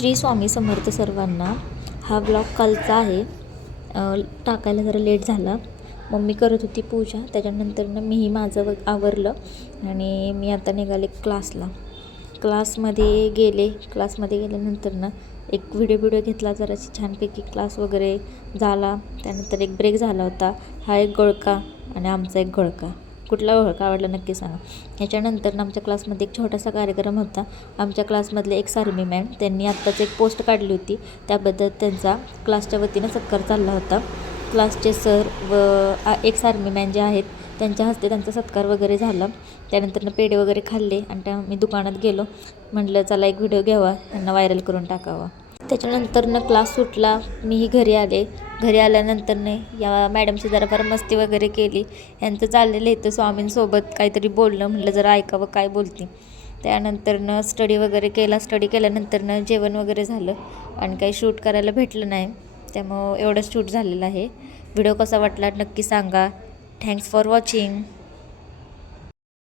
श्री स्वामी समर्थ सर्वांना. हा ब्लॉग कालचा आहे. टाकायला जरा लेट झाला. मम्मी करत होती पूजा, त्याच्यानंतरनं मीही माझं आवरलं आणि मी आता निघाले क्लासमध्ये गेल्यानंतर ना एक व्हिडिओ घेतला, जराशी छानपैकी क्लास वगैरे झाला. त्यानंतर एक ब्रेक झाला होता. हा एक गळका आणि आमचा एक गळका. कुठला गळका आवडला नक्की सांगा. याच्यानंतर आमच्या क्लासमध्ये एक छोटासा कार्यक्रम होता. आमच्या क्लासमधले एक सारमी मॅम, त्यांनी आत्ताच एक पोस्ट काढली होती, त्याबद्दल त्यांचा क्लासच्या वतीनं सत्कार चालला होता. क्लासचे सर व एक सारमी मॅम जे आहेत त्यांच्या हस्ते त्यांचा सत्कार वगैरे झाला. त्यानंतर पेढे वगैरे खाल्ले आणि मी दुकानात गेलो. म्हटलं चला एक व्हिडिओ घ्यावा, त्यांना व्हायरल करून टाकावा. त्याच्यानंतर क्लास सुटला. मीही घरी आल्यानंतर या मॅडमची जरा फार मस्ती वगैरे केली. यांचं चाललेलं इथं स्वामींसोबत काहीतरी बोलणं, म्हटलं जरा ऐकावं काय बोलती. त्यानंतर स्टडी केल्यानंतर जेवण वगैरे झालं आणि काही शूट करायला भेटलं नाही. त्यामुळं एवढंच शूट झालेलं आहे. व्हिडिओ कसा वाटला नक्की सांगा. Thanks for watching.